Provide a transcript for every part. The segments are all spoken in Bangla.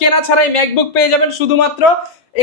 কেনা ছাড়াই ম্যাকবুক পেয়ে যাবেন শুধুমাত্র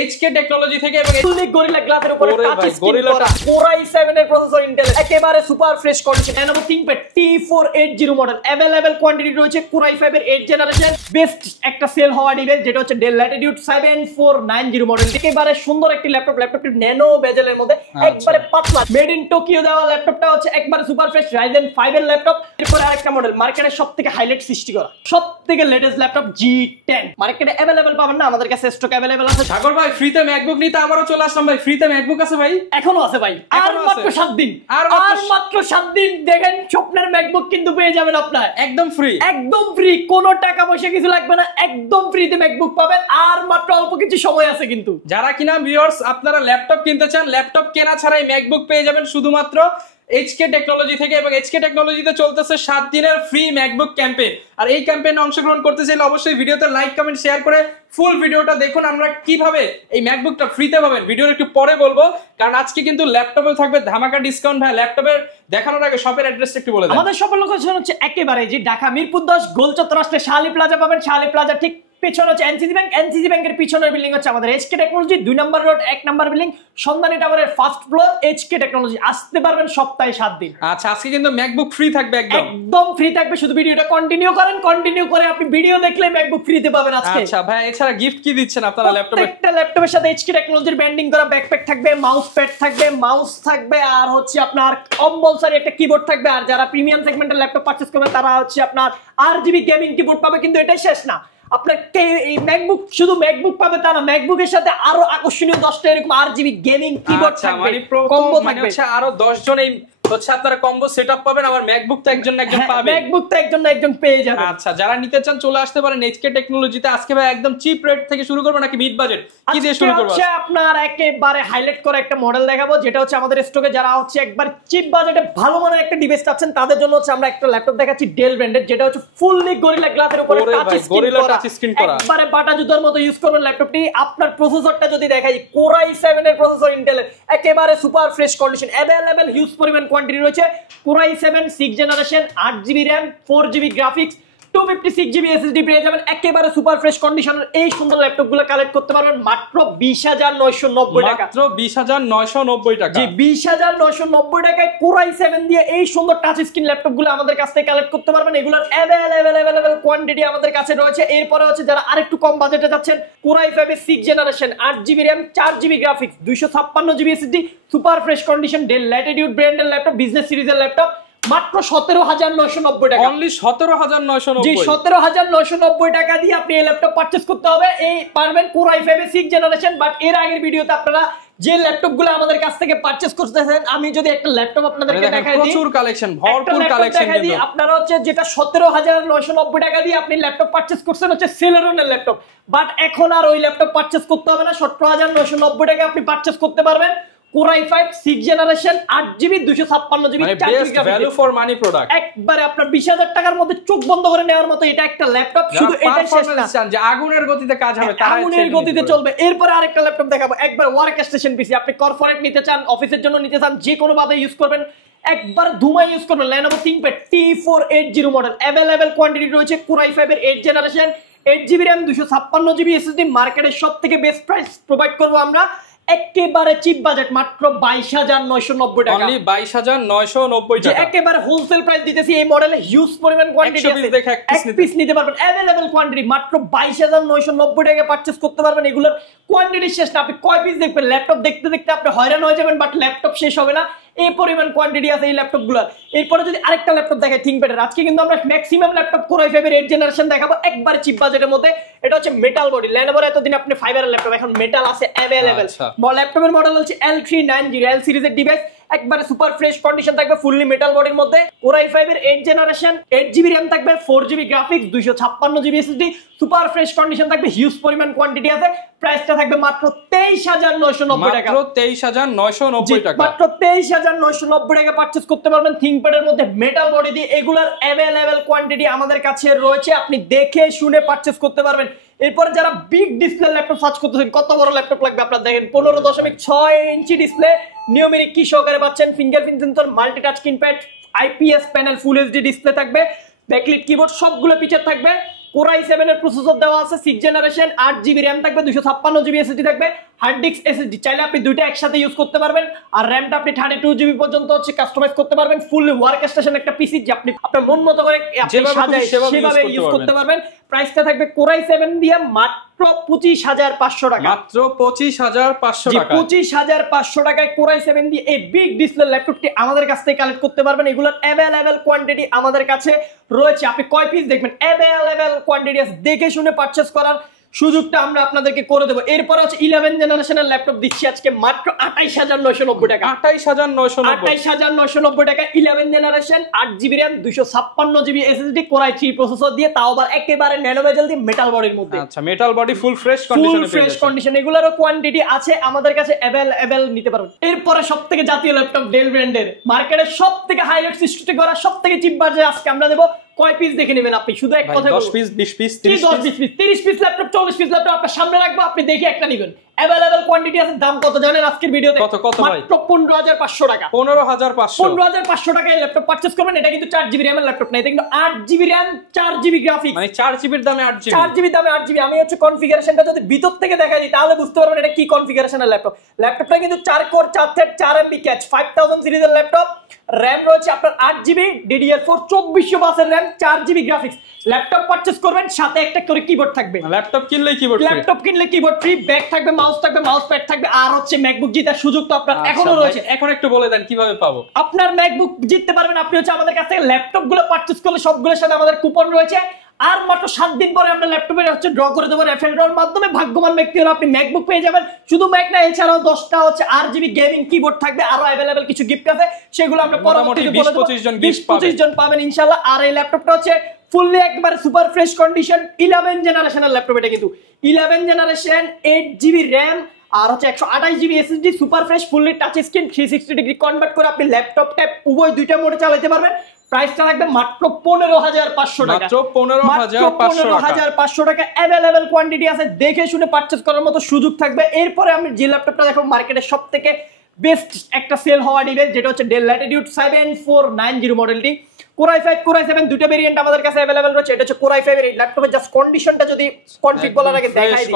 এইচকে টেকনোলজি থেকে এবং ফুললি গরিলা গ্লাসের উপরে টাচ স্ক্রিন করা Core i7 এর প্রসেসর ইন্টেল একেবারে super fresh condition Lenovo ThinkPad T480 model available quantity রয়েছে Core i5 এর 8th জেনারেশন বেস্ট একটা সেল হওয়া ডিভাইস যেটা হচ্ছে Dell Latitude 7490 মডেল একেবারে সুন্দর একটি ল্যাপটপটি ন্যানো বেজেলের মধ্যে একবারে পাতলা মেড ইন টোকিও দেওয়া ল্যাপটপটা হচ্ছে একবারে সুপার ফ্রেশ Ryzen 5 এর ল্যাপটপ এরপরে আরেকটা মডেল মার্কেটের সবথেকে হাইলাইট সৃষ্টি করা সবথেকে লেটেস্ট ল্যাপটপ G10 মার্কেটে अवेलेबल পাবেন না আমাদের কাছে স্টক अवेलेबल আছে সাগর ভাই ফ্রিতে ম্যাকবুক নিতে আবারও চলে আসলাম ভাই ফ্রিতে ম্যাকবুক আছে ভাই এখনো আছে ভাই আর মাত্র 7 দিন আর মাত্র 7 দিন দেখেন স্বপ্নের ম্যাকবুক কিন্তু পেয়ে যাবেন আপনারা একদম ফ্রি কোনো টাকা পয়সা কিছু লাগবে না একদম ফ্রিতে ম্যাকবুক পাবেন আর মাত্র অল্প কিছু সময় আছে কিন্তু যারা কিনা ভিউয়ার্স আপনারা ল্যাপটপ কিনতে চান ল্যাপটপ কেনা ছাড়াই ম্যাকবুক পেয়ে যাবেন শুধুমাত্র এইচকে টেকনোলজি থেকে এবং এইচকে টেকনোলজিতে চলতেছে 7 দিনের ফ্রি ম্যাকবুক ক্যাম্পেইন আর এই ক্যাম্পেইনে অংশগ্রহণ করতে চাইলে অবশ্যই ভিডিওতে লাইক কমেন্ট শেয়ার করে ফুল ভিডিওটা দেখুন আমরা কিভাবে এই ম্যাকবুকটা ফ্রিতে পাবেন ভিডিওর একটু পরে বলবো কারণ আজকে কিন্তু ল্যাপটপে থাকবে ধামাকা ডিসকাউন্ট ভাই ল্যাপটপের দেখানোর আগে শপের অ্যাড্রেসটা একটু বলে দেন আমাদের শপের লোকেশন হচ্ছে একেবারে যে ঢাকা মিরপুর 10 গোলচত্বর আসলে শালি প্লাজা পাবেন শালি প্লাজা ঠিক পেছনে হচ্ছে এনসিসি ব্যাংকের পিছনের বিল্ডিং হচ্ছে আমাদের এইচকে টেকনোলজি 2 নম্বর রোড 1 নম্বর বিল্ডিং সন্ধানী টাওয়ারের ফার্স্ট ফ্লোর এইচকে টেকনোলজি আসতে পারবেন সপ্তাহে 7 দিন আচ্ছা আজকে কিন্তু ম্যাকবুক ফ্রি থাকবে একদম ফ্রি থাকবে শুধু ভিডিওটা কন্টিনিউ করে আপনি ভিডিও দেখলে ম্যাকবুক ফ্রিতে পাবেন আজকে আচ্ছা ভাই এছাড়া গিফট কি দিচ্ছেন আপনারা ল্যাপটপে একটা ল্যাপটপের সাথে এইচকে টেকনোলজির ব্র্যান্ডিং করা ব্যাকপ্যাক থাকবে মাউস প্যাড থাকবে মাউস থাকবে আর হচ্ছে আপনার কম্পালসারি একটা কিবোর্ড থাকবে আর যারা প্রিমিয়াম সেগমেন্টের ল্যাপটপ পারচেজ করবে তারা হচ্ছে আপনার RGB গেমিং কিবোর্ড পাবে কিন্তু এটাই শেষ না আপনাকে এই ম্যাকবুক শুধু ম্যাকবুক পাবে তা না ম্যাকবুকের সাথে আরো আকর্ষণীয় 10টা এরকম RGB গেমিং কিবোর্ড থাকবে কম্বো থাকবে আরো 10 জন এই হচ্ছে আপনারা কম্বো সেটআপ পাবেন আবার ম্যাকবুক তো একজন পাবে ম্যাকবুক তো একজন পেয়ে যাবে আচ্ছা যারা নিতে চান চলে আসতে পারেন এইচকে টেকনোলজিতে আজকে ভাই একদম চিপ রেট থেকে শুরু করব নাকি মিড বাজেট কি দিয়ে শুরু করব আচ্ছা আপনার একেবারে হাইলাইট করে একটা মডেল দেখাবো যেটা হচ্ছে আমাদের স্টকে যারা হচ্ছে একবার চিপ বাজেটে ভালো মানের একটা ডিভাইস চাচ্ছেন তাদের জন্য হচ্ছে আমরা একটা ল্যাপটপ দেখাচ্ছি ডেল ব্র্যান্ডের যেটা হচ্ছে ফুললি গরিলা গ্লাসের উপরে টাচ স্ক্রিন করা একবারে বাটা জুতার মতো ইউজ করবেন ল্যাপটপটি আপনার প্রসেসরটা যদি দেখাই Core i7 এর প্রসেসর ইন্টেল একেবারে super fresh condition available huge পরিমাণ কোয়ান্টিটি রয়েছে Core i7 6th generation 8GB RAM 4GB graphics 256GB SSD পেয়ে যাবেন একেবারে সুপার ফ্রেশ কন্ডিশনের এই সুন্দর ল্যাপটপগুলো কালেক্ট করতে পারবেন মাত্র 20990 টাকা মাত্র 20990 টাকা জি 20990 টাকায় Core i7 দিয়ে এই সুন্দর টাচ স্ক্রিন ল্যাপটপগুলো আমাদের কাছ থেকে কালেক্ট করতে পারবেন এগুলোর अवेलेबल কোয়ান্টিটি আমাদের কাছে রয়েছে এরপরে হচ্ছে যারা আরেকটু কম বাজেটে যাচ্ছেন Core i5 এর 6th generation 8GB RAM 4GB graphics 256GB SSD super fresh condition Dell Latitude ব্র্যান্ডের ল্যাপটপ বিজনেস সিরিজের ল্যাপটপ মাত্র 17990 টাকা অনলি 17990 জি 17990 টাকা দিয়ে আপনি এই ল্যাপটপ পারচেজ করতে হবে এই পারবেন Core i5 এর 6th জেনারেশন বাট এর আগের ভিডিওতে আপনারা যে ল্যাপটপগুলো আমাদের কাছ থেকে পারচেজ করতেছেন আমি যদি একটা ল্যাপটপ আপনাদেরকে দেখাই দিই প্রচুর কালেকশন ভরপুর কালেকশন কিন্তু আপনারা হচ্ছে যেটা 17990 টাকা দিয়ে আপনি ল্যাপটপ পারচেজ করছেন হচ্ছে সেলেরনের ল্যাপটপ বাট এখন আর ওই ল্যাপটপ পারচেজ করতে হবে না 17990 টাকা আপনি পারচেজ করতে পারবেন Core i5 6th generation 8GB 256GB best value for money product একবারে আপনার 20000 টাকার মধ্যে চোখ বন্ধ করে নেওয়ার মতো এটা একটা ল্যাপটপ শুধু এটাই শেষ না যে আগুনের গতিতে কাজ হবে তারা আগুনের গতিতে চলবে এরপর আরেকটা ল্যাপটপ দেখাবো একবার ওয়ার্ক স্টেশন পিসি আপনি কর্পোরেট নিতে চান অফিসের জন্য নিতে চান যে কোনো ভাবে ইউজ করবেন একবার ধুমাই ইউজ করবেন Lenovo ThinkPad T480 model available quantity রয়েছে Core i5 এর 8th generation 8GB RAM 256GB SSD মার্কেটের সবথেকে বেস্ট প্রাইস প্রোভাইড করব আমরা একেবারে চিপ বাজেট মাত্র 22990 টাকা অনলি 22990 টাকা একেবারে হোলসেল প্রাইস দিতেছি এই মডেলে হিউজ পরিমাণ কোয়ান্টিটি আছে এক পিস নিতে পারবেন अवेलेबल কোয়ান্টিটি মাত্র 22990 টাকা পারচেজ করতে পারবেন এগুলোর কোয়ান্টিটি শেষ না আপনি কয় পিস দেখবেন ল্যাপটপ দেখতে দেখতে আপনি হয়রান হয়ে যাবেন বাট ল্যাপটপ শেষ হবে না এই পরিমাণ কোয়ান্টিটি আছে এই ল্যাপটপগুলোর এরপরে যদি আরেকটা ল্যাপটপ দেখাই ThinkPad আজকে কিন্তু আমরা ম্যাক্সিমাম ল্যাপটপ Core i5 এর 8th জেনারেশন দেখাবো একবার চিপ বাজেটের মধ্যে এটা হচ্ছে মেটাল বডি Lenovo এতদিন আপনি ফাইবারের ল্যাপটপ এখন মেটাল আছে अवेलेबल ল্যাপটপের মডেল হচ্ছে L390 L সিরিজের ডিভাইস একবারে সুপার ফ্রেশ কন্ডিশন থাকবে ফুললি মেটাল বডির মধ্যে Core i5 এর 8th জেনারেশন 8GB RAM থাকবে 4GB graphics 256GB SSD super fresh condition থাকবে হিউজ পরিমাণ কোয়ান্টিটি আছে প্রাইসটা থাকবে মাত্র 23990 টাকা মাত্র 23990 টাকা মাত্র 23990 টাকা পারচেজ করতে পারবেন ThinkPad এর মধ্যে মেটাল বডি দিয়ে এগুলার अवेलेबल কোয়ান্টিটি আমাদের কাছে রয়েছে আপনি দেখে শুনে পারচেজ করতে পারবেন এরপর যারা বিগ ডিসপ্লে ল্যাপটপ সার্চ করতেছেন কত বড় ল্যাপটপ লাগবে আপনারা দেখেন 15.6 ইঞ্চি ডিসপ্লে নিউমেরিক কি সহকারে পাচ্ছেন fingerprint sensor multi touch screen pad IPS panel ফুল HD ডিসপ্লে থাকবে ব্যাকলিট কিবোর্ড সবগুলো ফিচার থাকবে কোরাই 7 এর প্রসেসর দেওয়া আছে 6 জেনারেশন, 8GB র‍্যাম থাকবে, 256GB এসএসডি থাকবে, হার্ড ডিস্ক এসএসডি চাইলে আপনি দুইটা একসাথে ইউজ করতে পারবেন। আর র‍্যামটা আপনি 32GB পর্যন্ত হচ্ছে কাস্টমাইজ করতে পারবেন। ফুল ওয়ার্ক স্টেশন একটা পিসি যে আপনি আপনার মন মতো করে আপনি সাজায় সেভাবে ইউজ করতে পারবেন। প্রাইসটা থাকবে কোরাই 7 দিয়ে মাত্র 25,500 টাকা, মাত্র 25,500 টাকা। 25,500 টাকায় কোরাই 7 দিয়ে এই বিগ ডিসপ্লে ল্যাপটপটি আমাদের কাছ থেকে কালেক্ট করতে পারবেন। এগুলোর অ্যাভেলেবেল কোয়ান্টিটি আমাদের কাছে রয়েছে। আপনি কয় পিস দেখবেন, অ্যাভেলেবেল কোয়ান্টিটি আছে, দেখে শুনে পারচেজ করার সুযোগটা আমরা আপনাদেরকে করে দেবো। এরপর হচ্ছে 11 জেনারেশনের ল্যাপটপ দিচ্ছি আজকে মাত্র 28,990 টাকা। 28,990 টাকা 11 generation, 8GB RAM, 256GB SSD, core i 3 processor দিয়ে, তাও আবার একেবারে ন্যানো বেজেল দিয়ে মেটাল বডির মধ্যে। আচ্ছা, মেটাল বডি ফুল ফ্রেশ কন্ডিশনে, ফুল ফ্রেশ কন্ডিশন। এগুলোরও কোয়ান্টিটি আছে আমাদের কাছে অ্যাভেলেবেল, নিতে পারবেন। এরপরে সবথেকে জাতীয় ল্যাপটপ ডেল ব্র্যান্ডের, মার্কেটের সবথেকে হাইলাইট সৃষ্টি করা সবথেকে চিপ বাজেট আজকে আমরা দেব। কয় পিস দেখে নেবেন আপনি? শুধু এক কথা 10 piece, 20 piece, 30 piece, 30 piece laptop, 40 piece laptop আপনার সামনে রাখবো, আপনি দেখে একটা নেবেন। অ্যাভেলেবেল কোয়ান্টিটি আছে। দাম কত জানেন আজকের ভিডিওতে? কত ভাই? মাত্র 15,500 টাকা। 15,500 টাকায় ল্যাপটপ পারচেজ করবেন। এটা কিন্তু 4GB র‍্যাম এর ল্যাপটপ না, এটা কিন্তু 8GB র‍্যাম, 4GB গ্রাফিক্স, মানে 4GB এর দামে 8GB, 4GB দামে 8GB। আমি হচ্ছে কনফিগারেশনটা যদি ভিতর থেকে দেখাই দিই তাহলে বুঝতে পারবেন এটা কি কনফিগারেশনের ল্যাপটপ। ল্যাপটপটা কিন্তু 4 কোর 4 থ্রেড 4MB ক্যাচ 5000 সিরিজের ল্যাপটপ। র‍্যাম রয়েছে আপনার 8GB, DDR4 2400 বাসের RAM, 4GB graphics. Laptop purchase করবেন, সাথে একটা করে কিবোর্ড থাকবে। ল্যাপটপ কিনলে কিবোর্ড ফ্রি, ব্যাগ থাকবে, মাউস থাকবে, মাউস প্যাড থাকবে, আর হচ্ছে ম্যাকবুক জিতার সুযোগ তো আপনার এখনো রয়েছে। এখন একটু বলে দেন কিভাবে পাবো? আপনার ম্যাকবুক জিততে পারবেন আপনি হচ্ছে আমাদের কাছ থেকে ল্যাপটপ গুলো পারচেজ করলে সবগুলোর সাথে আমাদের কুপন রয়েছে। আর মাত্র 7 দিন পরে আমরা ল্যাপটপের হচ্ছে ড্র করে দেবো রেফারেল ড্রর মাধ্যমে। ভাগ্যবান ব্যক্তি হলে আপনি ম্যাকবুক পেয়ে যাবেন। শুধু ম্যাক না, এছাড়াও 10টা হচ্ছে RGB গেমিং কিবোর্ড থাকবে, আরো অ্যাভেলেবেল কিছু গিফট আছে, সেগুলো আমরা পরবর্তীতে 20-25 জন পাবেন ইনশাআল্লাহ। আর এই ল্যাপটপটা হচ্ছে ফুললি একবারে সুপার ফ্রেশ কন্ডিশন 11 জেনারেশনের ল্যাপটপ। এটা কিন্তু 11 জেনারেশন, 8GB র‍্যাম, আর হচ্ছে 128GB SSD, super fresh, fully touch screen, 360 degree convert করে আপনি ল্যাপটপ ট্যাব উভয় দুইটা মোডে চালাতে পারবেন। প্রাইসটা লাগবে মাত্র 15,500 টাকা, মাত্র 15,500 টাকা। অ্যাভেলেবেল কোয়ান্টিটি আছে, দেখে শুনে পারচেজ করার মতো সুযোগ থাকবে। এরপরে আমি যে ল্যাপটপটা দেখো মার্কেটের সবথেকে বেস্ট একটা সেল হওয়া ডিভাইস, যেটা হচ্ছে ডেল ল্যাটিটিউড 7490 মডেলটি। কোরাই 5, কোরাই 7 দুটো ভেরিয়েন্ট আমাদের কাছে अवेलेबल রয়েছে। এটা হচ্ছে কোরাই 5 এর ল্যাপটপের জাস্ট কন্ডিশনটা যদি কনফিগ বলার আগে দেখাই দিই,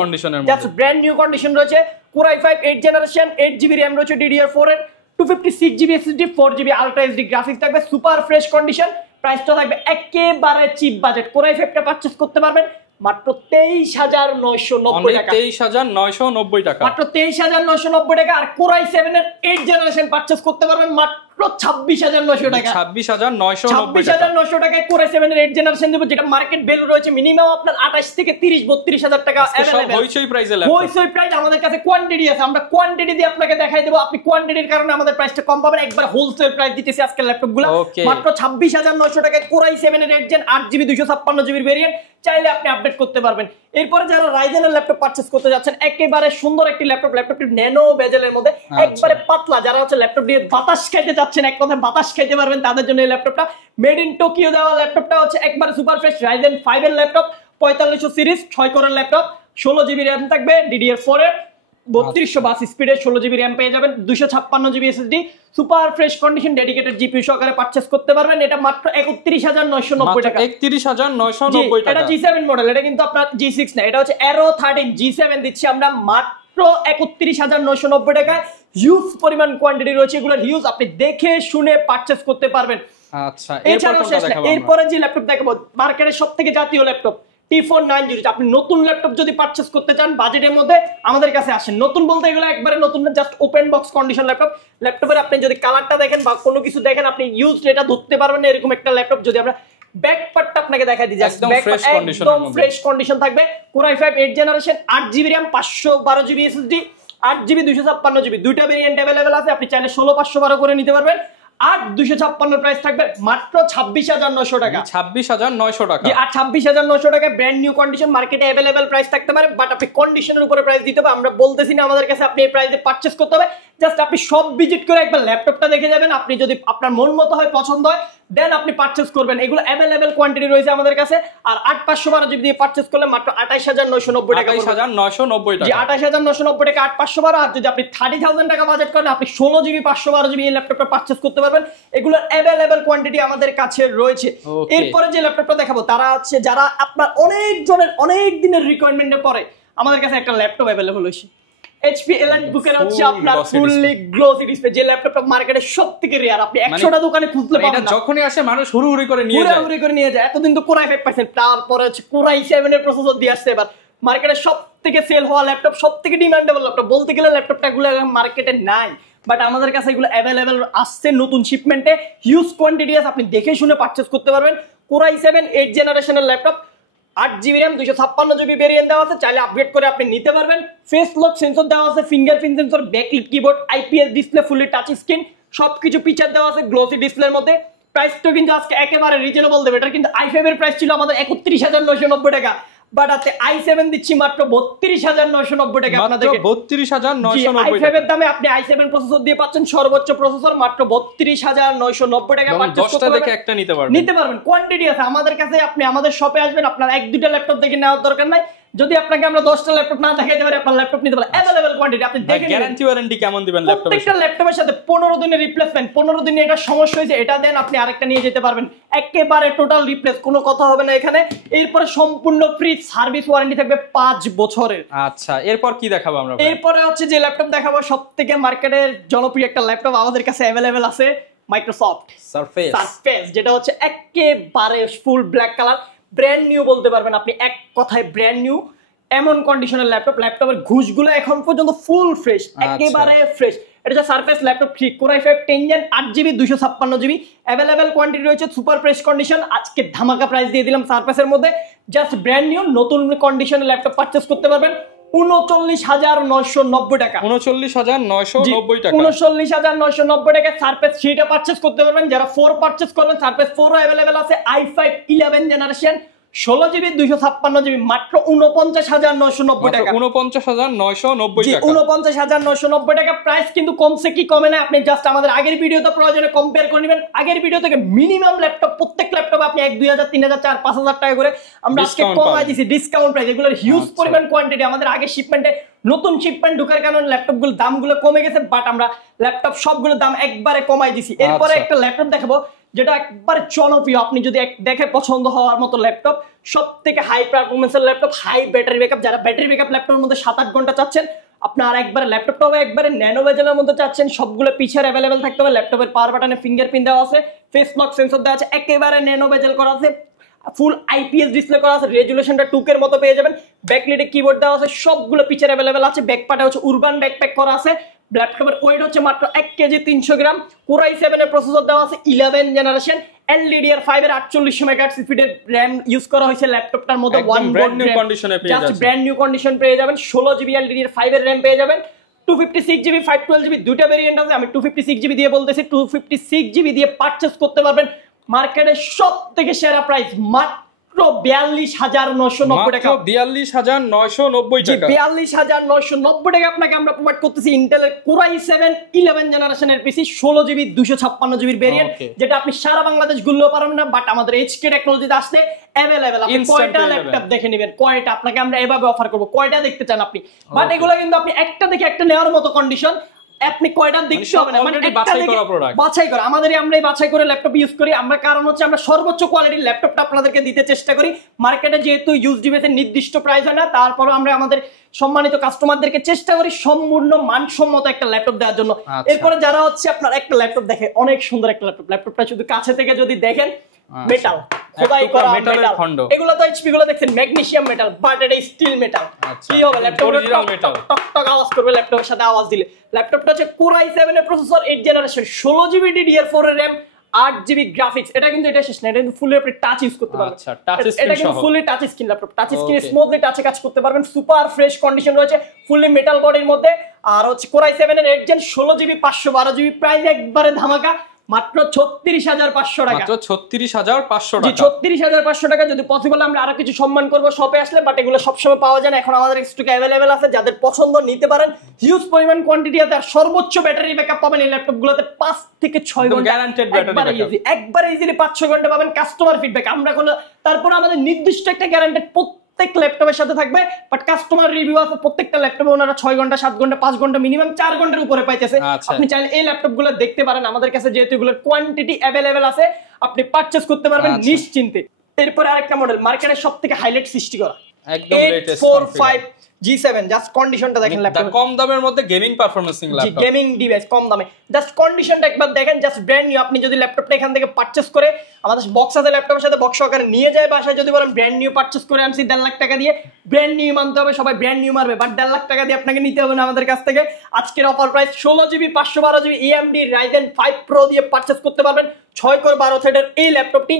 জাস্ট ব্র্যান্ড নিউ কন্ডিশন রয়েছে। কোরাই 5 8 জেনারেশন, 8GB র‍্যাম রয়েছে, DDR4 এর, 256GB SSD, 4GB ultra HD graphics থাকবে, সুপার ফ্রেশ কন্ডিশন। প্রাইসটা থাকবে একেবারে চিপ বাজেট। কোরাই 5টা পারচেজ করতে পারবেন মাত্র 23,990 টাকা, 23,990 টাকা, মাত্র 23,990 টাকা। আর কোরাই 7 এর 8 জেনারেশন পারচেজ করতে পারবেন মাত্র 26,900 টাকা, 26,990 টাকায় কোরাই 7 এর 8 জেনারেশন দেব, যেটা মার্কেট ভ্যালু রয়েছে মিনিমাম আপনার 28 থেকে 30-32 হাজার টাকা अवेलेबल। হইচই প্রাইসে ল্যাপটপ, হইচই প্রাইস। আমাদের কাছে কোয়ান্টিটি আছে, আমরা কোয়ান্টিটি দিয়ে আপনাকে দেখাই দেব। আপনি কোয়ান্টিটির কারণে আমাদের প্রাইসটা কম পাবেন। একবার হোলসেল প্রাইস দিতেছি আজকে ল্যাপটপগুলো মাত্র 26,900 টাকায়। কোরাই 7 এর 8 জেন, 8GB 256GB ভেরিয়েন্ট, চাইলে আপনি আপডেট করতে পারবেন। এরপরে যারা রাইজেনের ল্যাপটপ পারচেজ করতে যাচ্ছেন, একেবারে সুন্দর একটি ল্যাপটপ, ল্যাপটপটি ন্যানো বেজেলের মধ্যে, একবারে পাতলা, যারা হচ্ছে ল্যাপটপ দিয়ে বাতাস খাইতে যাচ্ছেন, এক কথায় বাতাস খাইতে পারবেন, তাদের জন্য এই ল্যাপটপটা। মেড ইন টোকিও দেওয়া ল্যাপটপটা হচ্ছে একবারে সুপার ফ্রেশ রাইজেন 5 এর ল্যাপটপ, 4500 সিরিজ, 6 কোরের ল্যাপটপ, 16GB র‍্যাম থাকবে, DDR4 এর, 3200 স্পিডে 16GB র‍্যাম পেয়ে যাবেন, 256GB SSD, super fresh condition, dedicated GPU সহকারে পারচেজ করতে পারবেন। এটা মাত্র 31,990 টাকা, 31,990 টাকা। এটা G7 মডেল, এটা কিন্তু আপনার G6 না, এটা হচ্ছে Aero 13 G7 দিচ্ছি আমরা মাত্র 31,990 টাকায়। হিউজ পরিমাণ কোয়ান্টিটি রয়েছে, এগুলোর হিউজ, আপনি দেখে শুনে পারচেজ করতে পারবেন। আচ্ছা, এরপরে যে ল্যাপটপ দেখাবো মার্কেটের সবথেকে জাতীয় ল্যাপটপ T490। আপনি নতুন ল্যাপটপ যদি পারচেজ করতে চান বাজেটের মধ্যে, আমাদের কাছে আসেন। নতুন বলতে এগুলো একবারে নতুন না, just open box condition laptop. ল্যাপটপের আপনি যদি কালারটা দেখেন বা কোনো কিছু দেখেন, আপনি ইউজড এটা ধরতে পারবেন না, এরকম একটা ল্যাপটপ। যদি আমরা ব্যাক পার্টটা আপনাকে দেখাই দিই, জাস্ট ব্যাক পার্ট একদম ফ্রেশ কন্ডিশন থাকবে। Core i 5 8 generation, 8GB RAM, 512GB SSD, 8GB 256GB, দুইটা ভেরিয়েন্ট अवेलेबल আছে। আপনি চাইলে 16-512 করে নিতে পারবেন। 8,256 প্রাইস থাকবে মাত্র 26,900 টাকা, 26,900 টাকা। আর 26,900 টাকা ব্র্যান্ড নিউ কন্ডিশন, মার্কেটে अवेलेबल প্রাইস থাকতে পারে, বাট আপনি কন্ডিশনের উপরে প্রাইস দিতে হবে। আমরা বলতেছি না আমাদের কাছে আপনি এই প্রাইসে পারচেজ করতে হবে, জাস্ট আপনি সব ভিজিট করে একবার ল্যাপটপটা দেখে যাবেন। আপনি যদি আপনার মন মতো হয়, পছন্দ হয়, দেন আপনি পারচেজ করবেন। এগুলো অ্যাভেলেবেল কোয়ান্টিটি রয়েছে আমাদের কাছে। আর 8512 জিবি দিয়ে পারচেজ করলে মাত্র 28990 টাকা। 28990 জি, টাকা। 28990 টাকা 8512। আর যদি আপনি 30,000 টাকা বাজেট করেন, আপনি 16 জিবি 512 জিবি এই ল্যাপটপটা পারচেজ করতে পারবেন। এগুলোর অ্যাভেলেবেল কোয়ান্টিটি আমাদের কাছে রয়েছে। এরপরে যে ল্যাপটপটা দেখাবো, তারা হচ্ছে যারা আপনার অনেক জনের অনেক দিনের রিকোয়ারমেন্টের পরে আমাদের কাছে একটা ল্যাপটপ অ্যাভেলেবল হয়েছে। HP এলিটবুকের হচ্ছে আপনার ফুললি গ্লোসি ডিসপ্লে, যে ল্যাপটপটা মার্কেটে সবথেকে রেয়ার। আপনি 100টা দোকানে খুঁজলে পাবেন না। যখনই আসে মানুষ হুড়ুহুড়ি করে নিয়ে যায়। এতদিন তো Core i5 পাইছেন, তারপরে হচ্ছে Core i7 এর প্রসেসর দিয়ে আসছে। এবার মার্কেটে সবথেকে সেল হওয়া ল্যাপটপ, সবথেকে ডিমান্ডেবল ল্যাপটপ বলতে গেলে ল্যাপটপটা গুলো মার্কেটে নাই, বাট আমাদের কাছে এগুলো অ্যাভেলেবেল আসছে নতুন শিপমেন্টে, হিউজ কোয়ান্টিটি আছে। আপনি দেখে শুনে পারচেজ করতে পারবেন। Core i7 8 জেনারেশনের laptop, 8GB RAM 256GB variant দেওয়া আছে, চাইলে আপগ্রেড করে আপনি নিতে পারবেন। ফেস লক সেন্সর দেওয়া আছে, fingerprint sensor, backlit keyboard, IPS display, fully touch screen, সবকিছু ফিচার দেওয়া আছে গ্লোসি ডিসপ্লের মধ্যে। প্রাইসটা কিন্তু আজকে একেবারে রিজনেবল দেবে। এটা কিন্তু i5 এর প্রাইস ছিল আমাদের 31990 টাকা, বাট আজকে i7 দিচ্ছি মাত্র 32990 টাকা আপনাদেরকে। 32990 i5 এর দামে আপনি i7 প্রসেসর দিয়ে পাচ্ছেন সর্বোচ্চ প্রসেসর মাত্র 32990 টাকা। পারচেজ করতে দেখে একটা নিতে পারবেন। কোয়ান্টিটি আছে আমাদের কাছে। আপনি আমাদের শপে আসবেন, আপনার 1-2টা ল্যাপটপ দেখে নেওয়ার দরকার নাই। যদি আপনাকে আমরা 10টা ল্যাপটপ না দেখাইতে পারি, আপনার ল্যাপটপ নিতে পারেন। অ্যাভেলেবল কোয়ান্টিটি আপনি দেখে গ্যারান্টি ওয়ারেন্টি কেমন দিবেন ল্যাপটপে? প্রত্যেকটা ল্যাপটপের সাথে 15 দিনের রিপ্লেসমেন্ট। 15 দিনে এটা সমস্যা হয়েছে, এটা দেন আপনি আরেকটা নিয়ে যেতে পারবেন। একেবারে টোটাল রিপ্লেস, কোনো কথা হবে না এখানে। এরপরে সম্পূর্ণ ফ্রি সার্ভিস ওয়ারেন্টি থাকবে 5 বছরের। আচ্ছা, এরপর কি দেখাবো আমরা? এরপরে হচ্ছে যে ল্যাপটপ দেখাবো, সবথেকে মার্কেটের জনপ্রিয় একটা ল্যাপটপ আমাদের কাছে অ্যাভেলেবেল আছে, মাইক্রোসফট সারফেস, যেটা হচ্ছে একেবারে full black colour, brand new বলতে পারবেন আপনি, এক কথায় ব্র্যান্ড নিউ। এমন কন্ডিশনের ল্যাপটপের ঘুষগুলো এখন পর্যন্ত ফুল ফ্রেশ, একেবারে ফ্রেশ। এটা হচ্ছে surface laptop 3 Core i5 10 Gen 8GB 256GB available quantity রয়েছে, সুপার ফ্রেশ কন্ডিশন। আজকে ধামাকা প্রাইস দিয়ে দিলাম সারফেসের মধ্যে, জাস্ট ব্র্যান্ড নিউ নতুন কন্ডিশনের ল্যাপটপ পারচেজ করতে পারবেন 39,990 টাকা। 39,990 টাকা। 39,990 টাকা সারফেস 3টা পারচেজ করতে পারবেন। যারা 4 পারচেজ করবেন, সারফেস 4 অ্যাভেলেবেল আছে। i5 11 জেনারেশন 16GB 256GB মাত্র 49,990 টাকা। 49,990 টাকা। 49,990 টাকা। প্রাইস কিন্তু কমছে কি কমে না, আপনি জাস্ট আমাদের আগের ভিডিওতে প্রয়োজনে কম্পেয়ার করে নেবেন। আগের ভিডিও থেকে মিনিমাম ল্যাপটপ, প্রত্যেক ল্যাপটপ আপনি 1-2,000 3,000 4,000 5,000 টাকা করে আমরা আজকে কমাই দিয়েছি ডিসকাউন্ট প্রাইস। এগুলোর হিউজ পরিমাণ কোয়ান্টিটি, আমাদের আগে শিপমেন্টে নতুন শিপমেন্ট ঢোকার কারণে ল্যাপটপগুলোর দামগুলো কমে গেছে, বাট আমরা ল্যাপটপ সবগুলোর দাম একবারে কমাই দিয়েছি। এরপরে একটা ল্যাপটপ দেখাবো যেটা একবার জনপ্রিয়, আপনি যদি দেখে পছন্দ হওয়ার মতো ল্যাপটপ, সবথেকে হাই পারফরমেন্সের ল্যাপটপ, হাই ব্যাটারি ব্যাকআপ। যারা ব্যাটারি ব্যাকআপ ল্যাপটপের মধ্যে 7-8 ঘন্টা চাচ্ছেন, আপনার একবারে ল্যাপটপটাও একবারে ন্যানো বেজেলের মধ্যে চাচ্ছেন, সবগুলো পিছের অ্যাভেলেবেল থাকতে হবে। ল্যাপটপের পাওয়ার বাটনে ফিঙ্গারপ্রিন্ট দেওয়া আছে, ফেস লক সেন্সর দেওয়া আছে, একেবারে ন্যানো বেজেল করা আছে, ফুল IPS ডিসপ্লে করা আছে, রেজুলেশনটা 2K এর মতো পেয়ে যাবেন। ব্যাকলিটে কিবোর্ড দেওয়া আছে, সবগুলো পিছের অ্যাভেলেবেল আছে। ব্যাকপার্টে হচ্ছে উরবান ব্যাকপ্যাক করা আছে। ল্যাপটপের ওয়েট হচ্ছে মাত্র 1 কেজি 300 গ্রাম। Core i7 এর প্রসেসর দেওয়া আছে 11 জেনারেশন, LDDR5 এর 48 মেগাহার্টজ স্পিডের RAM ইউজ করা হয়েছে ল্যাপটপটার মধ্যে। ব্র্যান্ড নিউ কন্ডিশনে পেয়ে যাবেন, ব্র্যান্ড নিউ কন্ডিশন পেয়ে যাবেন। 16GB LDDR5 এর RAM পেয়ে যাবেন। 256GB 512GB দুইটা ভেরিয়েন্ট আছে, আমি 256GB দিয়ে বলতেছি। 256GB দিয়ে পারচেজ করতে পারবেন মার্কেটের সবথেকে সেরা প্রাইস মাত্র 42,990 টাকা। 42,990 টাকা। 42,990 টাকা আপনাকে আমরা প্রোভাইড করতেছি ইন্টেলের Core i7 11 জেনারেশনের পিসি, 16GB 256GB ভেরিয়েন্ট, যেটা আপনি সারা বাংলাদেশ ঘুরলেও পারবেন না, বাট আমাদের HK টেকনোলজিতে আসলে অ্যাভেলেবেল। আপনি কয়টা ল্যাপটপ দেখে নেবেন, কয়টা আপনাকে আমরা এভাবে অফার করব, কয়টা দেখতে চান আপনি, বাট এগুলো কিন্তু আপনি একটা দেখে একটা নেওয়ার মতো কন্ডিশন, আপনি কয়টা দেখতে হবে না, মানে বাছাই করা। আমাদেরই আমরাই বাছাই করে ল্যাপটপ ইউজ করি আমরা, কারণ হচ্ছে আমরা সর্বোচ্চ কোয়ালিটির ল্যাপটপটা আপনাদেরকে দিতে চেষ্টা করি। মার্কেটে যেহেতু ইউজ ডিভাইসের নির্দিষ্ট প্রাইস হয় না, তারপরও আমরা আমাদের সম্মানিত কাস্টমারদেরকে চেষ্টা করি সম্পূর্ণ মানসম্মত একটা ল্যাপটপ দেওয়ার জন্য। এরপরে যারা হচ্ছে আপনার একটা ল্যাপটপ দেখে, অনেক সুন্দর একটা ল্যাপটপ, ল্যাপটপটা শুধু কাছে থেকে যদি দেখেন, মেটাল খোদাই করা মেটাল, এগুলো তো এইচপি গুলো দেখছেন ম্যাগনেসিয়াম মেটাল, বাট এটা স্টিল মেটাল। কি হবে ল্যাপটপের টক টক আওয়াজ করবে ল্যাপটপের সাথে আওয়াজ দিলে। ল্যাপটপটা হচ্ছে Core i7 এর প্রসেসর 8 জেনারেশন, 16GB DDR4 এর RAM, 8GB গ্রাফিক্স। এটা কিন্তু এটা শেষ না, এটা কিন্তু ফুলি আপনি টাচ ইউজ করতে পারবেন। আচ্ছা, টাচ স্ক্রিন সহ, এটা কিন্তু fully touch screen laptop, touch স্ক্রিনে স্মুথলি টাচে কাজ করতে পারবেন। সুপার ফ্রেশ কন্ডিশন রয়েছে, ফুলি মেটাল বডির মধ্যে। আর হচ্ছে Core i7 এর 8 Gen 16GB 512GB, প্রাইস একবারে ধামাকা মাত্র 36,500 টাকা, মাত্র 36,500 টাকা। 36,500 টাকা। যদি পসিবল আমরা আরো কিছু সম্মান করবো শপে আসলে, বাট এগুলো সবসময় পাওয়া যায় না, এখন আমাদের স্টকে অ্যাভেলেবেল আছে, যাদের পছন্দ নিতে পারেন। হিউজ পরিমাণ কোয়ান্টিটি আছে, আর সর্বোচ্চ ব্যাটারি ব্যাকআপ পাবেন এই ল্যাপটপগুলোতে 5 থেকে 6 ঘন্টা গ্যারান্টেড ব্যাটারি ব্যাকআপ, একবার ইজিলি 5-6 ঘন্টা পাবেন। কাস্টমার ফিডব্যাক আমরা কোনো, তারপর আমাদের নির্দিষ্ট একটা গ্যারান্টেড প্রত্যেক ল্যাপটপের সাথে থাকবে, বাট কাস্টমার রিভিউ আছে প্রত্যেকটা ল্যাপটপে ওনারা 6 ঘন্টা 7 ঘন্টা 5 ঘন্টা মিনিমাম 4 ঘন্টার উপরে পাইতেছে। আপনি চাইলে এই ল্যাপটপগুলো দেখতে পারেন, আমাদের কাছে যেহেতু এগুলোর কোয়ান্টিটি অ্যাভেলেবেল আছে, আপনি পারচেজ করতে পারবেন নিশ্চিন্তে। এরপরে আরেকটা মডেল মার্কেটের সবথেকে হাইলাইট সৃষ্টি করা, একদম লেটেস্ট 845 G7, জাস্ট কন্ডিশনটা দেখেন ল্যাপটপ, কম দামের মধ্যে গেমিং পারফরম্যান্সিং ল্যাপটপ, গেমিং ডিভাইস কম দামে, জাস্ট কন্ডিশনটা একবার দেখেন, জাস্ট ব্র্যান্ড নিউ। আপনি যদি ল্যাপটপটা এখান থেকে পারচেজ করে, আমাদের বক্স আছে ল্যাপটপের সাথে, বক্স সহকারে নিয়ে যায় বাসায়, যদি বলেন ব্র্যান্ড নিউ পারচেজ করে আনছি 1.5 লাখ টাকা দিয়ে, ব্র্যান্ড নিউ মানতে হবে, সবাই ব্র্যান্ড নিউ মারবে, বাট 1.5 লাখ টাকা দিয়ে আপনাকে নিতে হবে না আমাদের কাছ থেকে। আজকের offer price 16GB 512GB AMD Ryzen 5 Pro দিয়ে পারচেজ করতে পারবেন 6 কোর 12 থ্রেডের এই ল্যাপটপটি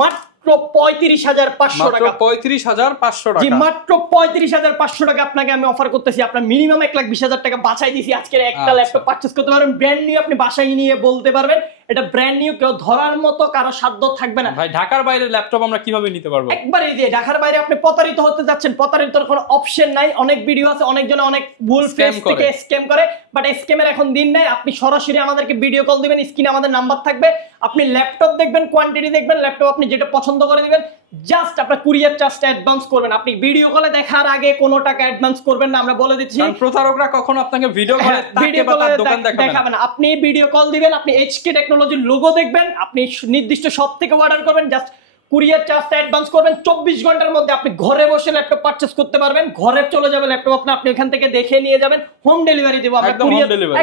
মাত্র 35,500 টাকা, 35,500 টাকা। জি মাত্র 35,500 টাকা আপনাকে আমি অফার করতেছি। আপনার মিনিমাম 1,20,000 টাকা বাঁচাই দিছি, আজকের একটা ল্যাপটপ পারচেজ করতে পারবেন ব্র্যান্ড নিউ, আপনি বাসায় নিয়ে বলতে পারবেন এটা ব্র্যান্ড নিউ, কেউ ধরার মতো কারো সাধ্য থাকবে না। ভাই ঢাকার বাইরে ল্যাপটপ আমরা কিভাবে নিতে পারবো? একবার এই দিয়ে ঢাকার বাইরে আপনি প্রতারিত হতে যাচ্ছেন, প্রতারিতর কোনো অপশন নাই। অনেক ভিডিও আছে, অনেকজন অনেক ভুল ফেস থেকে স্ক্যাম করে, বাট স্ক্যামের এখন দিন নাই। আপনি সরাসরি আমাদেরকে ভিডিও কল দিবেন, স্ক্রিনে আমাদের নাম্বার থাকবে, আপনি ল্যাপটপ দেখবেন, কোয়ান্টিটি দেখবেন, ল্যাপটপ আপনি যেটা পছন্দ করে দিবেন, জাস্ট আপনার কুরিয়ার চার্জটা অ্যাডভান্স করবেন। আপনি ভিডিও কলে দেখার আগে কোনো টাকা অ্যাডভান্স করবেন না, আমরা বলে দিচ্ছি। প্রতারকরা কখনো আপনাকে ভিডিও কলে দোকান দেখাবে না। আপনি ভিডিও কল দিবেন, আপনি এইচকে টেকনোলজির লোগো দেখবেন, আপনি নির্দিষ্ট শপ থেকে অর্ডার করবেন, জাস্ট কুরিয়ার চার্জটা অ্যাডভান্স করবেন, 24 ঘন্টার মধ্যে আপনি ঘরে বসে ল্যাপটপ পারচেজ করতে পারবেন। ঘরে চলে যাবে ল্যাপটপ, আপনি এখান থেকে দেখে নিয়ে যাবেন, হোম ডেলিভারি দেবো আমরা,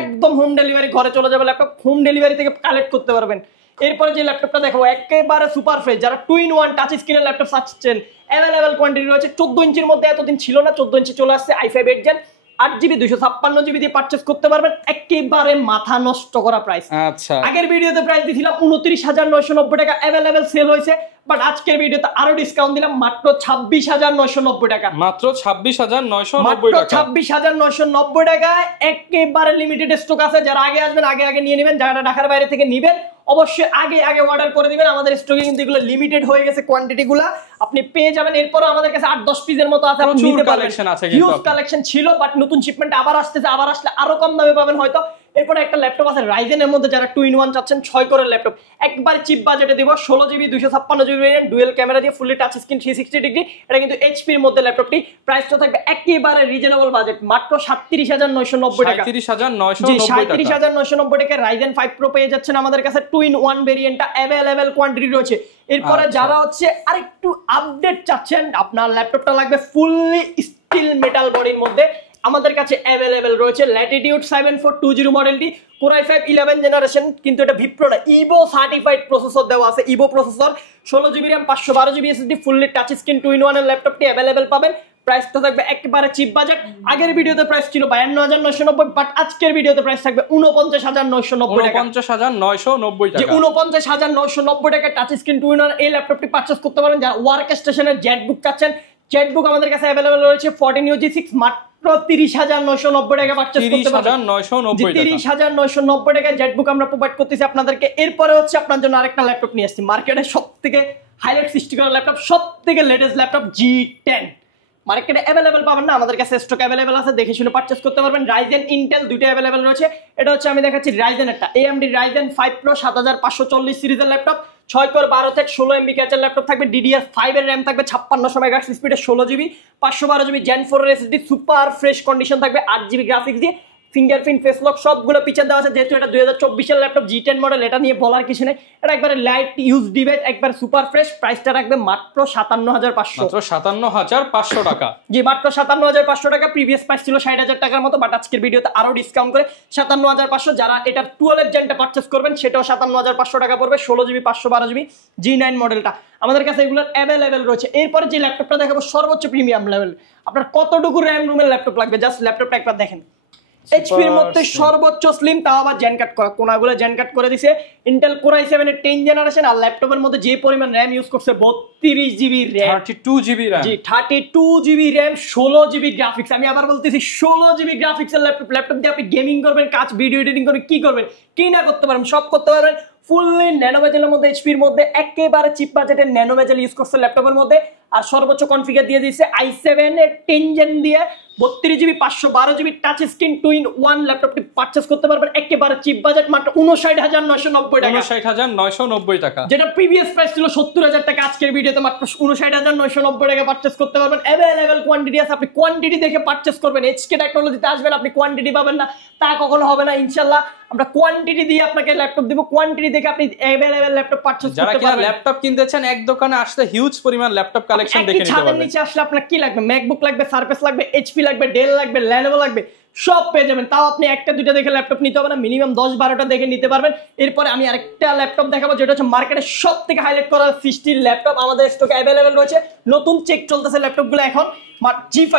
একদম হোম ডেলিভারি, ঘরে চলে যাবে ল্যাপটপ, হোম ডেলিভারি থেকে কালেক্ট করতে পারবেন। এরপরে যে ল্যাপটপটা দেখাবো একেবারে সুপার ফ্রেশ, যারা 2-in-1 টাচ স্ক্রিনের ল্যাপটপ চাচ্ছেন, অ্যাভেলেবেল কোয়ান্টিটি রয়েছে। 14 ইঞ্চির মধ্যে এতদিন ছিল না, 14 ইঞ্চি চলে আসছে, i5 8 Gen 8GB 256GB দিয়ে পারচেজ করতে পারবেন, একেবারে মাথা নষ্ট করা প্রাইস। আচ্ছা, আগের ভিডিওতে প্রাইস দিয়েছিলাম 29,990 টাকা, অ্যাভেলেবেল সেল হয়েছে, বাট আজকের ভিডিওতে আরো ডিসকাউন্ট দিলাম মাত্র 26,990 টাকা, মাত্র 26,990 টাকা, 26,990 টাকায় একেবারে লিমিটেড স্টক আছে। যারা আগে আসবেন আগে নিয়ে নেবেন, যারা ঢাকার বাইরে থেকে নেবেন অবশ্যই আগে অর্ডার করে দিবেন। আমাদের স্টকে কিন্তু এগুলো লিমিটেড হয়ে গেছে, কোয়ান্টিটি গুলা আপনি পেয়ে যাবেন। এরপরও আমাদের কাছে 8-10 পিসের মতো আছে, আপনি নিতে পারবেন, হিউজ কালেকশন ছিল, বাট নতুন শিপমেন্ট আবার আসতেছে, আবার আসলে আরো কম দামে পাবেন হয়তো। এরপর একটা ল্যাপটপ আছে রাইজেনের মধ্যে, যারা 2-in-1 চাচ্ছেন 6 কোরের ল্যাপটপ, একবার চিপ বাজেটে দিব, 16GB 256GB variant, dual camera দিয়ে, ফুললি টাচ স্ক্রিন 360 ডিগ্রি। এটা কিন্তু এইচপির মধ্যে ল্যাপটপটি, প্রাইসটা থাকবে একেবারে রিজনেবল বাজেট, মাত্র 37,990 টাকা, 37,990 টাকা। রাইজেন 5 Pro পেয়ে যাচ্ছেন আমাদের কাছে, 2-in-1 ভেরিয়েন্টটা অ্যাভেলেবেল কোয়ান্টিটি রয়েছে। এরপরে যারা হচ্ছে আরেকটু আপডেট চাচ্ছেন, আপনার ল্যাপটপটা লাগবে ফুললি স্টিল মেটাল বডির মধ্যে, আমাদের কাছে অ্যাভেলেবেল রয়েছে ল্যাটিটিউড 7420 মডেলটি, Core i5 11 জেনারেশন, কিন্তু এটা ভিপ্রো না, ইভো সার্টিফাইড প্রসেসর দেওয়া আছে, Evo processor, 16GB RAM 512GB SSD, fully touch screen 2-in-1 এর ল্যাপটপটি অ্যাভেলেবেল পাবেন। প্রাইসটা থাকবে একেবারে চিপ বাজেট। আগের ভিডিওতে প্রাইস ছিল 52,990, বাট আজকের ভিডিওতে প্রাইস থাকবে 49,990 টাকা, 49,990 টাকা, 49,990 টাকা টাচ স্ক্রিন 2-in-1 এই ল্যাপটপটি পারচেজ করতে পারেন। যারা ওয়ার্ক স্টেশনের জেটবুক চাচ্ছেন, জেটবুক আমাদের কাছে অ্যাভেলেবেল রয়েছে 14 G6, মাত্র 30,990 টাকা পারচেজ করতে পারবেন, 30,990 টাকা জেটবুক আমরা প্রোভাইড করতেছি আপনাদেরকে। এরপরে হচ্ছে আপনার জন্য আরেকটা ল্যাপটপ নিয়ে আসছি, মার্কেটে সবথেকে হাইলাইট সৃষ্টি করা ল্যাপটপ, সবথেকে লেটেস্ট ল্যাপটপ G10, মার্কেটে অ্যাভেলেবেল পাবেন না, আমাদের কাছে স্টক অ্যাভেলেবেল আছে, দেখে শুনে পারচেজ করতে পারবেন। রাইজেন ইন্টেল দুইটা অ্যাভেলেবেল রয়েছে, এটা হচ্ছে আমি দেখাচ্ছি রাইজেন একটা, AMD Ryzen 5 Pro 7540 সিরিজের ল্যাপটপ, 6 কোর 12 থেকে 16MB ক্যাচের ল্যাপটপ থাকবে, DDR5 এর RAM থাকবে, 5600 মেগাহার্টজ স্পিডে, 16GB 512GB Gen 4 এর SSD, সুপার ফ্রেশ কন্ডিশন থাকবে, 8GB গ্রাফিক্স দিয়ে, ফিঙ্গারপ্রিন্ট ফেস লক সবগুলো পিছনে দেওয়া আছে। যেহেতু এটা 2024 এর ল্যাপটপ G10 মডেল, এটা নিয়ে বলার কিছু নেই, এটা একবারে লাইট ইউজ ডিভাইস, একবার সুপার ফ্রেশ। প্রাইসটা রাখবে মাত্র 57,500, মাত্র 57,500 টাকা, জি মাত্র 57,500 টাকা। প্রিভিয়াস প্রাইস ছিল 60,000 টাকার মতো, বাট আজকের ভিডিওতে আরো ডিসকাউন্ট করে 57,500। যারা এটা 12 জেনটা পারচেজ করবেন সেটাও 57,500 টাকা পড়বে, 16GB 512GB G9 মডেলটা আমাদের কাছে এগুলোর অ্যাভেলেবেল রয়েছে। এরপরে যে ল্যাপটপটা দেখাবো সর্বোচ্চ প্রিমিয়াম লেভেল, আপনার কতটুকু র্যাম রুমের ল্যাপটপ লাগবে, জাস্ট ল্যাপটপটা একবার দেখেন, এইচপির মধ্যে সর্বোচ্চ স্লিম, তাও আবার জেন কাট করা, কোনাগুলো জেন কাট করে দিছে, ইন্টেল Core i7 এর 10 জেনারেশন, আর ল্যাপটপের মধ্যে যে পরিমাণ RAM ইউজ করছে 32GB RAM, 32GB RAM, জি 32GB RAM, 16GB গ্রাফিক্স। আমি আবার বলতেছি 16GB গ্রাফিক্সের ল্যাপটপ দিয়ে আপনি গেমিং করবেন, কাজ ভিডিও এডিটিং করবেন, কি করবেন কি না করতে পারবেন সব করতে পারবেন। ফুললি ন্যানো বেজেলের মধ্যে, এইচপির মধ্যে একেবারে চিপ বাজেটের ন্যানো বেজেল ইউজ করছে ল্যাপটপের মধ্যে। আর সর্বোচ্চ কনফিগার দিয়ে দিয়েছে i7 এর 10 জেন দিয়ে 32GB 512GB touch screen 2-in-1 ল্যাপটপটি পারচেজ করতে পারবেন একেবারে চিপ বাজেট মাত্র 59990 টাকা। 59990 টাকা, যেটা প্রিভিয়াস প্রাইস ছিল 70000 টাকা, আজকের ভিডিওতে মাত্র 59990 টাকা পারচেজ করতে পারবেন। अवेलेबल কোয়ান্টিটি আছে, আপনি কোয়ান্টিটি দেখে পারচেজ করবেন। এইচকে টেকনোলজিতে আসবেন, আপনি কোয়ান্টিটি পাবেন না তা কখনো হবে না ইনশাআল্লাহ। আমরা কোয়ান্টিটি দিয়ে আপনাকে ল্যাপটপ দেব, কোয়ান্টিটি দেখে আপনি अवेलेबल ল্যাপটপ পারচেজ করতে পারবেন। যারা ল্যাপটপ কিনতে চান এক দোকানে আসলে হিউজ পরিমাণ ল্যাপটপ কালেকশন দেখে নিতে পারবেন। নিচে আসলে আপনার কি লাগবে, ম্যাকবুক লাগবে, সারফেস লাগবে, এইচপি লাগবে, ডেল লাগবে, ল্যানোভো লাগবে, সব পেয়ে যাবেন। তাও আপনি একটা দুইটা দেখে ল্যাপটপ নিতে হবে না, মিনিমাম 10-12টা দেখে নিতে পারবেন। এরপরে আমি আরেকটা ল্যাপটপ দেখাবো যেটা হচ্ছে মার্কেটে সব থেকে হাইলাইট করা সিস্টেম ল্যাপটপ আমাদের স্টকে अवेलेबल রয়েছে। নতুন চেক চলতেছে ল্যাপটপগুলো এখন। G5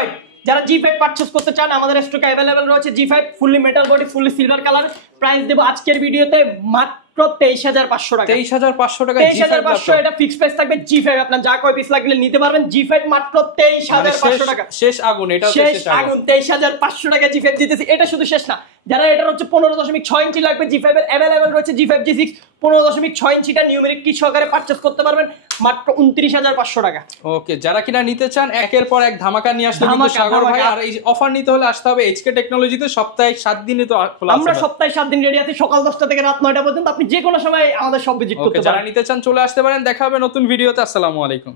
যারা G5 পারচেজ করতে চান আমাদের স্টকে अवेलेबल রয়েছে G5 fully metal body, fully silver colour. Price দেব আজকের ভিডিওতে মাত্র 23500 টাকা। 23500 টাকা, 23500 এটা ফিক্সড প্রাইস থাকবে। G5 আপনার যা কয় পিস লাগলে নিতে পারবেন। G5 মাত্র 23500 টাকা। শেষ আগুন, এটা হচ্ছে শেষ আগুন। 23500 টাকা G5 দিতেছি। এটা শুধু শেষ না, যারা এটার হচ্ছে 15.6 ইঞ্চি লাগবে G5 এর अवेलेबल রয়েছে G5 G6 15.6 ইঞ্চিটা নিউমেরিক কি সহকারে পারচেজ করতে পারবেন মাত্র 29500 টাকা। ওকে, যারা কিনা নিতে চান একের পর এক ধামাকা নিয়ে আসলে কিন্তু সাগর ভাই। আর এই অফার নিতে হলে আসতে হবে এইচকে টেকনোলজিতে। সপ্তাহে 7 দিনই তো খোলা আছে। আমরা সপ্তাহে 7 দিন রেডি আছি, সকাল 10টা থেকে রাত 9টা পর্যন্ত। আপনি যে কোনো সময় আমাদের সব ভিজিট করতে পারেন। যারা নিতে চান চলে আসতে পারেন। দেখা হবে নতুন ভিডিওতে। আসসালামু আলাইকুম।